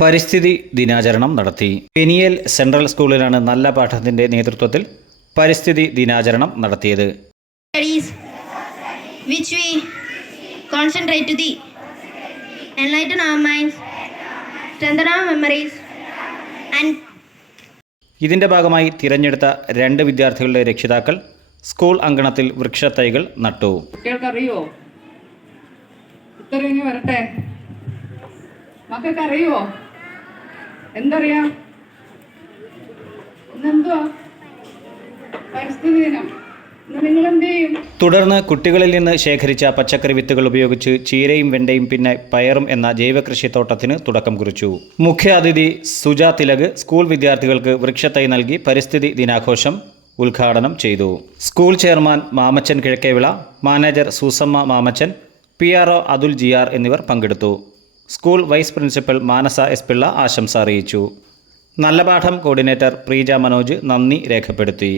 പരിസ്ഥിതി ദിനാചരണം നടത്തി. പെനിയേൽ സെൻട്രൽ സ്കൂളിലാണ് നല്ല പാഠത്തിന്റെ നേതൃത്വത്തിൽ പരിസ്ഥിതി ദിനാചരണം നടത്തിയത്. Which we concentrate to thee, enlighten our minds, strengthen our memories, and ഇതിന്റെ ഭാഗമായി തിരഞ്ഞെടുത്ത 2 വിദ്യാർത്ഥികളുടെ രക്ഷിതാക്കൾ സ്കൂൾ അങ്കണത്തിൽ വൃക്ഷത്തൈകൾ നട്ടു. കുട്ടികൾക്കറിയോ? ഉത്തരവിങ്ങി വരട്ടെ. മക്കൾക്കറിയോ? എന്തറിയാം? ഇന്നെന്തുവാ? പരിസ്ഥിതി ദിനം. തുടർന്ന് കുട്ടികളിൽ നിന്ന് ശേഖരിച്ച പച്ചക്കറി വിത്തുകൾ ഉപയോഗിച്ച് ചീരയും വെണ്ടയും പിന്നെ പയറും എന്ന ജൈവകൃഷിത്തോട്ടത്തിന് തുടക്കം കുറിച്ചു. മുഖ്യാതിഥി സുജ തിലക് സ്കൂൾ വിദ്യാർത്ഥികൾക്ക് വൃക്ഷത്തൈ നൽകി പരിസ്ഥിതി ദിനാഘോഷം ഉദ്ഘാടനം ചെയ്തു. School chairman Mamachan Kizhakkevila, manager Susamma Mamachan, PRO Athul GR എന്നിവർ പങ്കെടുത്തു. School vice principal Manasa S Pillai ആശംസ അറിയിച്ചു. നല്ല പാഠം കോർഡിനേറ്റർ പ്രീജ മനോജ് നന്ദി രേഖപ്പെടുത്തി.